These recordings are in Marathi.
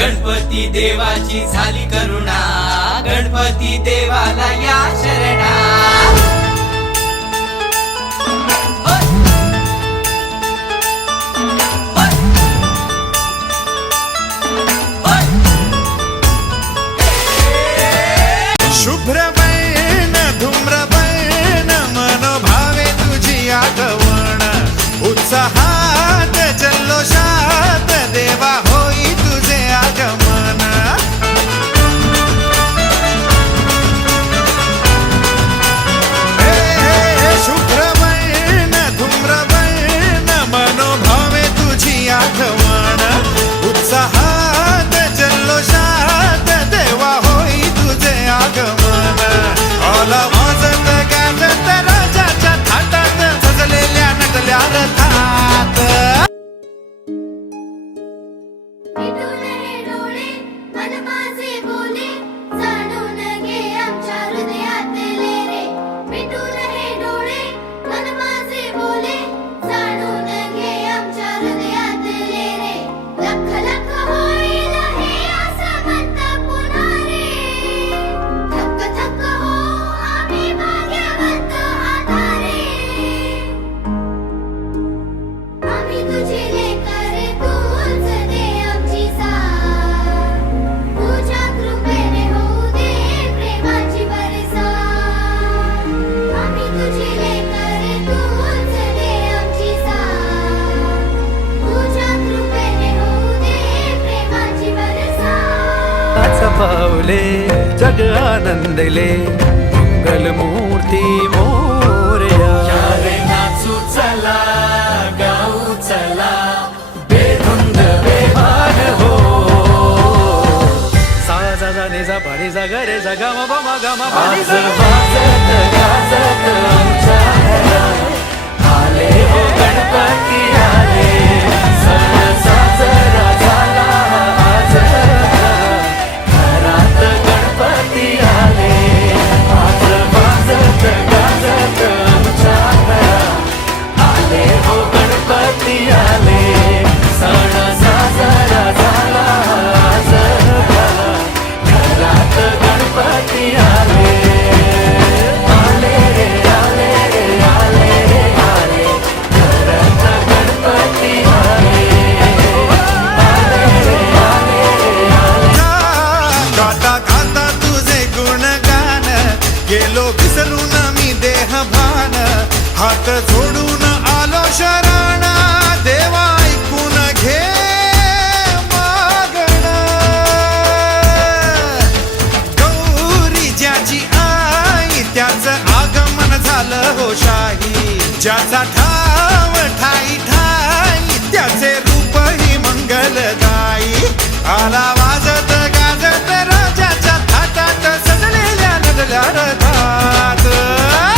गणपती देवाची झाली करुणा, गणपती देवाला या शरणा। शुभ्रवर्ण धूम्रवर्ण मनोभावे तुझी आठवण, उत्साहात जल्लोषात देवा होई तुझे आगमन। शुभ्रवर्ण धूम्रवर्ण मनोभावे तुझी आठवण, उत्साहात जल्लोषात देवा होई तुझे आगमन। आला वाजत गाजत राजाच्या थाटात, सजलेल्या नटल्या रथात। मिटून हे डोळे मन माझे बोले, जाणून घे आमच्या हृदयातले रे। मिटून हे डोळे मन माझे बोले, जाणून घे आमच्या हृदयातले रे। लख लख होईल हे असं म्हणत पुन्हा रे, थक्क थक्क हो आम्ही भाग्यवंत आधारे। आम्ही तुझे लेकर तूच दे आमची साथ, तुझ्या कृपेने होऊ दे प्रेमाची बरसात। आम्ही तुझे लेकर तूच दे आमची साथ, तुझ्या कृपेने होऊ दे प्रेमाची बरसात। पावले जग आनंदले, मंगलमूर्ती मोरया। रे नाचू चला, गाऊ चला, बेधुंद बेभान हो। सा जा जा ने जा पा रे जा ग रे जा ग म प म ग म प नि आज सा। वाजत गाजत आमच्या घरात आले हो गणपती आले, सण साजरा झाला आज घरात गणपती आले। आज वाजत गाजत आमच्या घरात आले हो गणपती आले, सण साजरा झाला आज घरात गणपती आले। आले रे आले रे आले रे आले, घरात गणपती आले। आले रे आले रे आले। गाता गाता तुझे गुणगान, गेलो विसरून मी देह भान। हात जोडून आलो शरण, देवा ऐकून घे मागण। गौरी ज्याची आई त्याचं आगमन झालं हो शाही, ज्याचा ठाव ठाई ठाई त्याचे रूपही मंगलदायी। आला वाजत गाजत राजाच्या थाटात, सजलेल्या नटल्या रथात।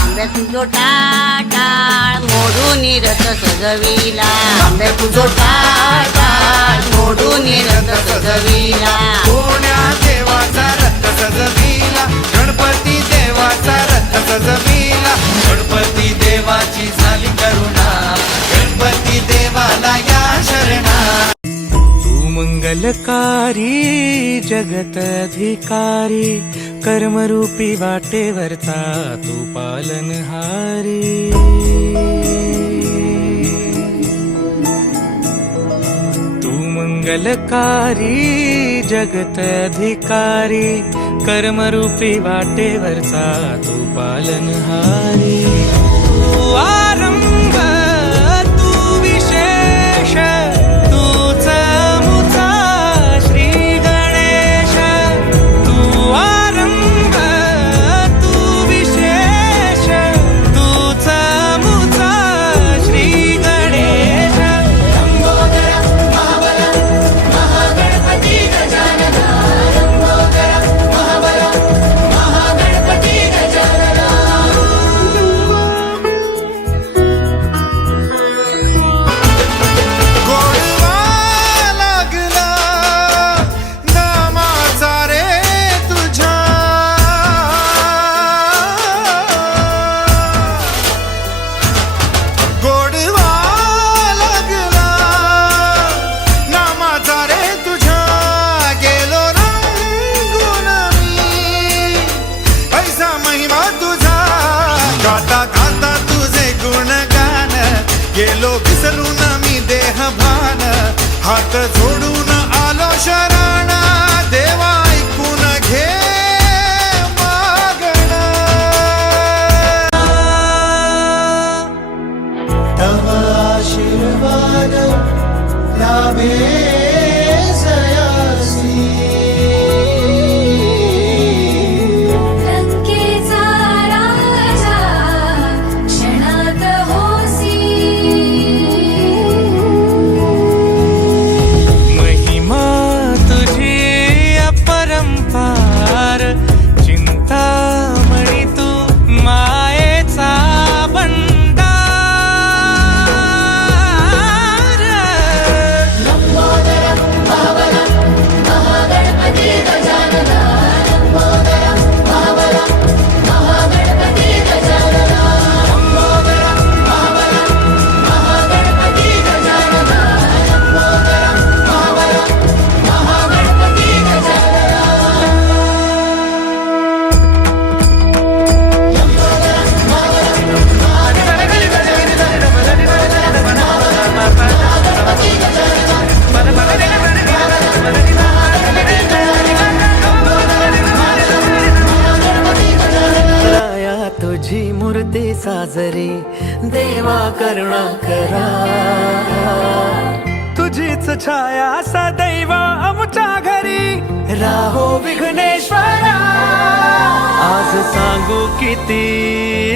आंब्या तुझो टाळ मोडून रथ सजविला, आंब्या तुझो टाळ मोडून रथ सजविला। कोण्या देवाचा रथ सजविला, गणपती देवाचा रथ सजविला। गणपती देवाची झाली करुणा, गणपती देवाला या शरणा। तू मंगलकारी जगत अधिकारी, कर्मरूपी वाटेवरचा तू पालनहारी। तू मंगलकारी जगत अधिकारी, कर्मरूपी वाटेवरचा तू पालनहारी। तू आरंभ तू विशेष, तूच मुचा श्री गणेश। तू आरंभ तू विशेष, तूच मुचा श्री गणेश। लंबोदर महाबल महागणपती गजानन, लंबोदर महाबल महागणपती गजानन। आलो विसरून मी देहभान, हात जोडून आलो शरण, देवा ऐकून घे मागणं. तव आशीर्वाद लाभे सयासी, लंकेचा राजा क्षणात होसी. महिमा तुझी अपरंपार, चिंतामणी तू मायेचा भंडार. लंबोदर महाबल महागणपती गजानन, लंबोदर महाबल महागणपती गजानन, लंबोदर महाबल महागणपती गजानन, लंबोदर महाबल महागणपती या तुझी मूर्ती साजरी, देवा करुणा करा. तुझीच छाया सदैव आमच्या घरी, राहो विघ्नेश्वरा. आज सांगू किती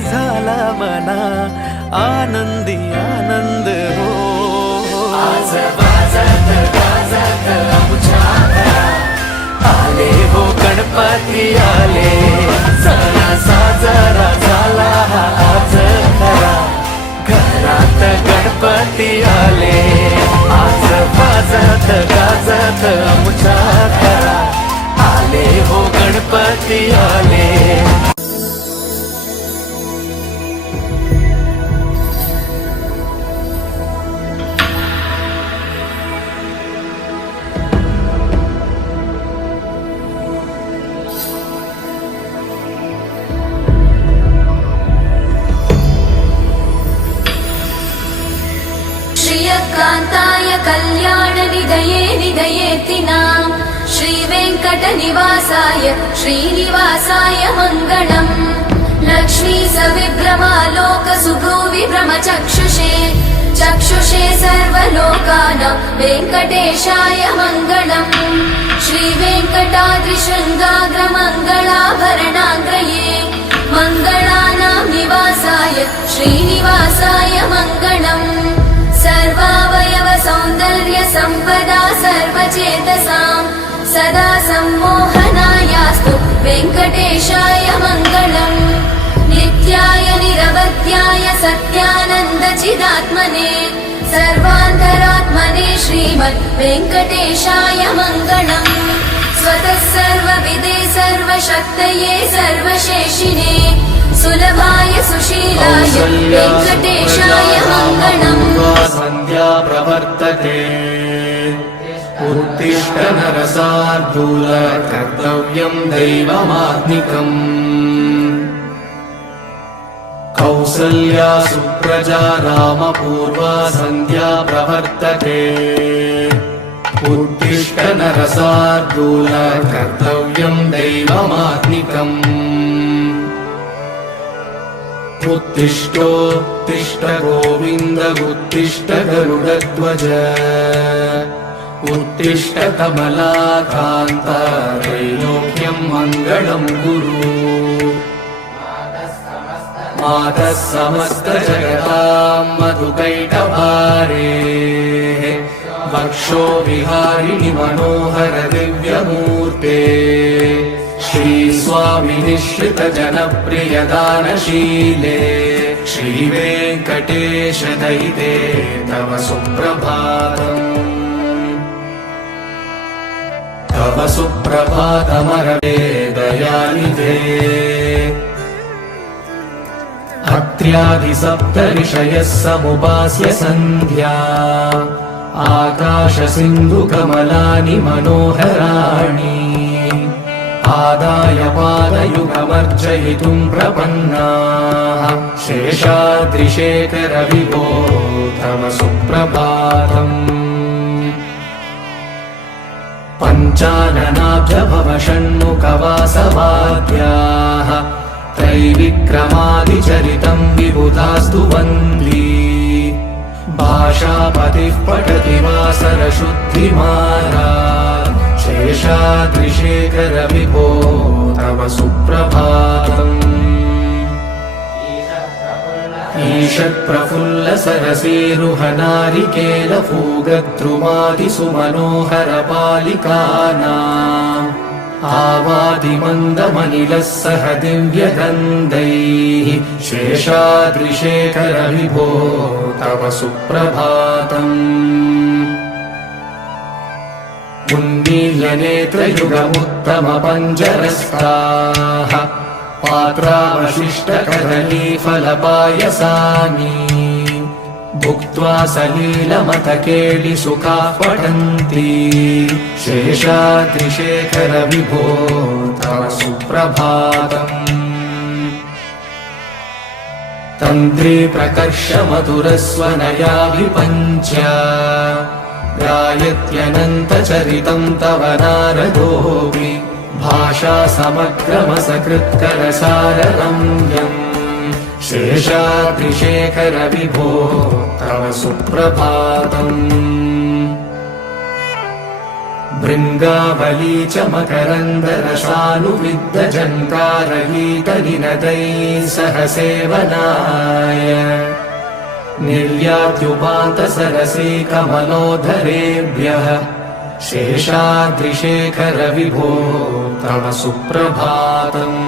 झाला मना, आनंदी आनंद हो. आज वाजत गाजत आमच्या घरात, आले हो गणपती आले, सणा साजरा झाला हा आज खरा. घरात गणपती आले, आज वाजत गाजत आमच्या घरात, आले हो गणपती आले. श्रियकान्ताय कल्याणनिधये निधयेतिनां, श्रीवेङ्कटनिवासाय श्रीनिवासाय मङ्गलम्. लक्ष्मी सविभ्रमालोकसुभ्रूविभ्रमचक्षुषे, चक्षुषे सर्वलोकानां वेङ्कटेशाय मङ्गलम्. श्रीवेङ्कटाद्रिशृङ्गाग्रमङ्गलाभरणाग्रये, मङ्गलानां निवासाय श्रीनिवासाय मङ्गलम्. सर्वावयव सौन्दर्य सम्पदा सर्वचेतसां, सदा सम्मोहनायास्तु वेङ्कटेशाय मङ्गलम्. नित्याय निरवध्याय सत्यानन्द चिदात्मने, सर्वान्तरात्मने श्रीमद् वेङ्कटेशाय मङ्गलम्. स्वतः सर्वविदे सर्वशक्तये सर्वशेषिने, सुलभाय सुशीलाय वेङ्कटेशाय मङ्गलम्. सन्ध्या प्रवर्तते, उत्तिष्ठ नरसार्दूल, कर्तव्यं दैवमात्मिकम्. कौसल्या सुप्रजा रामपूर्वा, सन्ध्या प्रवर्तते, उत्तिष्ठ नरसार्दूल, कर्तव्यं दैवमात्मिकम्. उत्तिष्ठोत्तिष्ठ गोविन्द, उत्तिष्ठ गरुडध्वज, उत्तिष्ठ कमलाकान्त, त्रैलोक्यं मङ्गलं कुरु. मातः समस्तजगतां मधुकैटभारे, वक्षो विहारिणि मनोहर दिव्यमूर्ते, श्रीस्वामिनिश्रितजनप्रियदानशीले, श्रीवेङ्कटेश दयिते तव सुप्रभातम्. तव सुप्रभातमरवे दयानिधे, अत्र्यादिसप्तऋषयः समुपास्य सन्ध्या, आकाशसिन्धुकमलानि मनोहराणि, आदाय पादयुगमर्चयितुं प्रपन्नाः शेषाद्रिशेखर विभो तव सुप्रभातम् पञ्चाननाभ्यभव षण्मुखवासवाद्याः त्रैविक्रमादिचरितं विबुधास्तु वन्दी भाषापतिः पठति वासरशुद्धिमाला शेषाद्रिशेखर विभो तव सुप्रभातम् ईषत्प्रफुल्लसरसीरुहनारिकेलफूगद्रुमादिसुमनोहरपालिकानाम् आवादिमन्दमनिलः सह दिव्यगन्धैः शेषाद्रिशेखर विभो तव सुप्रभातम् उन्मील्यनेत्रयुगमुत्तमपञ्जरस्ताः पात्रावशिष्टकदलीफलपायसानि भुक्त्वा सलीलमतकेलिसुखाः पठन्ति शेषाद्रिशेखर विभो तव सुप्रभातम् तन्त्री प्रकर्षमधुरस्वनयाभिपञ्च गायत्यनन्तचरितं तव नारदोऽपि भाषा समग्रमसकृत्करसाररम्यम् शेषाद्रिशेखर विभो तव सुप्रभातम् भृङ्गावली च मकरन्दरसानुविद्धजङ्कारगीतनिनदैः सह सेवनाय निर्यात्युपान्तसरसी कमलोधरेभ्यः शेषाद्रिशेखर विभो तव सुप्रभातम्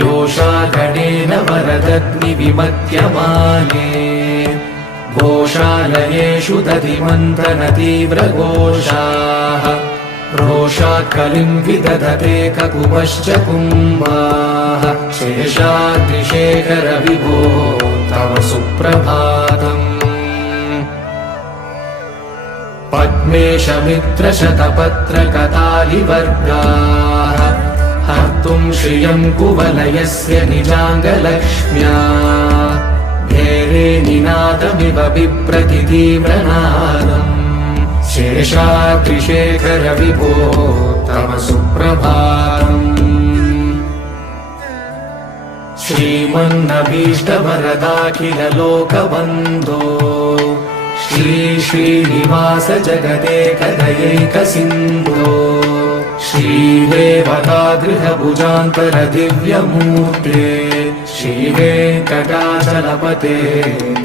योषागणेन वरदग्निविमध्यमाने घोषालयेषु दधिमन्थनतीव्रघोषाः रोषात्कलिं विदधते ककुपश्च कुम्भाः शेषाद्रिशेखर विभो तव सुप्रभातम् पद्मेशमित्रशतपत्रकतालिवर्गाः हर्तुं श्रियं कुवलयस्य निजाङ्गलक्ष्म्या भेरे निनादमिव बिभ्रतितीव्रनादम् शेषाद्रिशेखर विभो तव सुप्रभातम् श्रीमन्नभीष्टवरदाखिललोकबन्धो श्री श्रीनिवास जगदेकदयैकसिन्धो श्रीदेवतागृहभुजान्तर दिव्यमूर्ते श्रीवेङ्कटाचलपते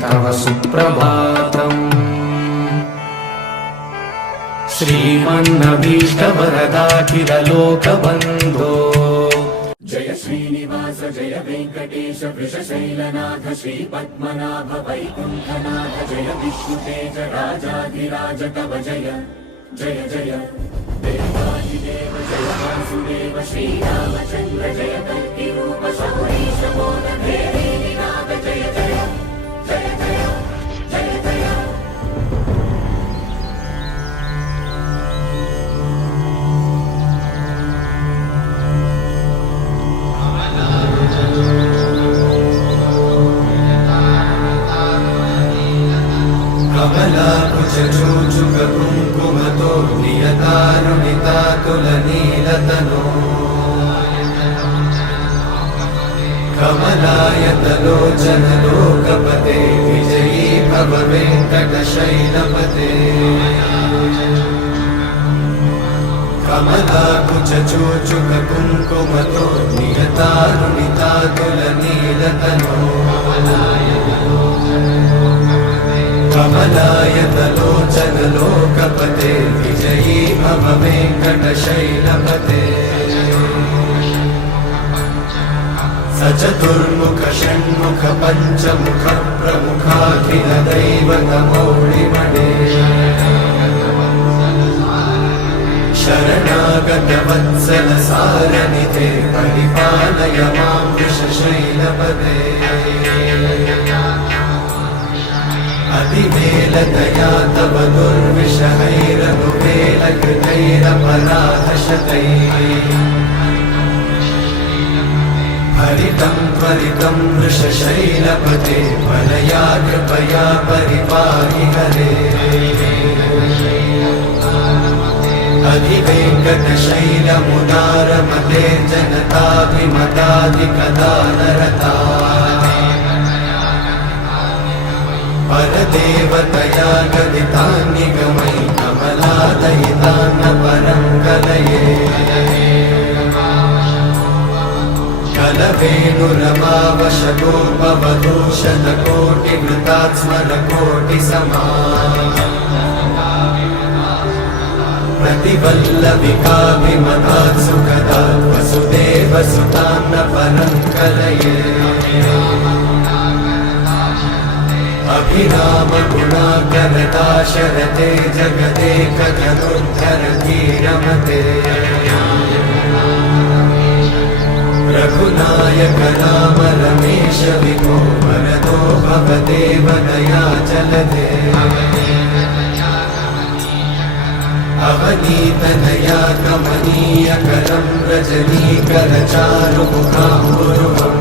तव सुप्रभातम् श्रीमन्नभीष्टवरदाखिललोकबन्धो जय श्रीनिवास जय वेङ्कटेश वृषशैलनाथ श्रीपद्मनाभ वैकुण्ठनाथ जय विष्णुतेज राजाधिराज तव जय जय जय देवादिदेव जय वासुदेव श्रीरामचन्द्र जय कल्किरूप शौरीश मोदभेदे निनाद जय जय जय जय जय जय कमलाकुचूचुककुङ्कुमतो नियतारुणितातुलनीलतनो कमलायतलोचनलोकपते विजयी भव वेङ्कटशैलपते कमलाकुचूचुककुङ्कुमतो नियतारुणितातुलनीलतनो कमलायतलोचनलोकपते विजयी भव वेङ्कटशैलपते स चतुर्मुख षण्मुख पञ्चमुख प्रमुखाखिल दैवतमौळिमणे शरणागत वत्सल सारनिधे परिपालय मां वृषशैलपते अतिवेलतया तव दुर्विषहैरनुवेलकृतैरपराधशतैः हरितं त्वरितं वृषशैलपते वलया कृपया परिपाहि हरे अधिवेङ्कटशैलमुदारमते जनताभिमताधिकदानरता परदेवतया गदितान्निगमयि कमलादयितान्न परं कलये कलवेणुरमावशतोपवधूशतकोटिवृतात् स्मरकोटिसमा प्रतिवल्लविकाभिमतात् सुखदात् वसुदेवसुतान्न परं कलये अभिरामगुणाकरदाशरथे जगदेकधनुर्धरधीरमते रघुनायक राम रमेश विभो वरदो भवदेव दयाचलधे अवनीतनया कमनीयकरं रजनीकरचारुमुखाम्बुरुहम्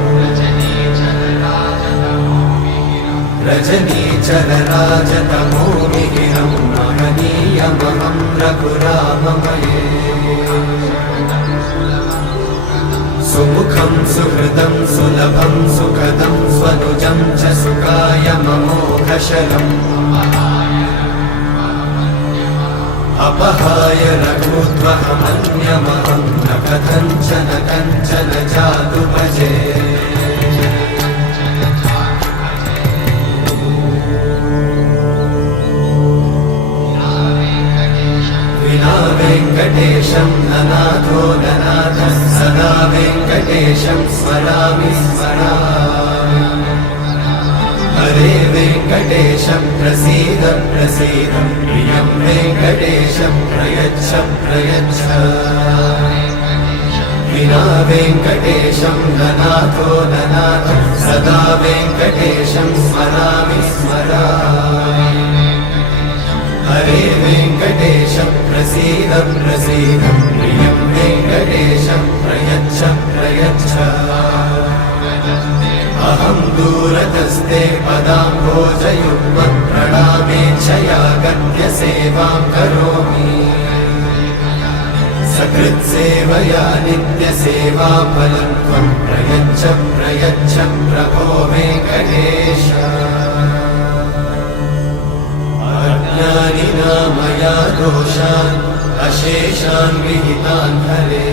रजनीचरराजतमोमिहिरं महनीयमहं रघुराममये सुमुखं सुहृदं सुलभं सुखदं स्वनुजं च सुखायममोघशरम् अपहाय रघुत्वहमन्यमहं न कथञ्चन जातु भजे विना वेङ्कटेशं ननाथो ननाथः सदा वेङ्कटेशं स्मरामि स्मरामि हरे वेङ्कटेशं प्रसीद प्रसीद प्रियं वेङ्कटेशं प्रयच्छ प्रयच्छ विना वेङ्कटेशं ननाथो ननाथः सदा वेङ्कटेशं स्मरामि स्मरामि हरे वेङ्कटेशं प्रसीद प्रसीद प्रियं वेङ्कटेशं प्रयच्छ प्रयच्छ अहं दूरतस्ते पदाम्भोजयुग्मं प्रणामेच्छया गत्य सेवां करोमि सकृत्सेवया नित्यसेवाफलं त्वं प्रयच्छ प्रयच्छ प्रभो वेङ्कटेश अज्ञानिना मया दोषान् अशेषान् विहितान् हरे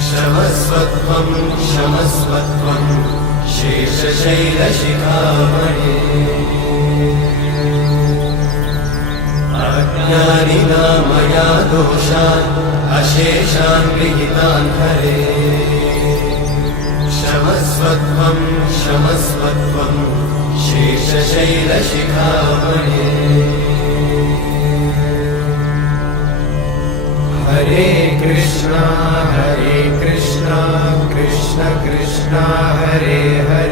क्षमस्वत्वं क्षमस्वत्वं शेषशैलशिखामणे अज्ञानिना मया दोषान् अशेषान् विहितान् हरे क्षमस्वत्वं क्षमस्वत्वं शेषशैलशिखामणे हरे कृष्णा कृष्ण कृष्ण हरे हरे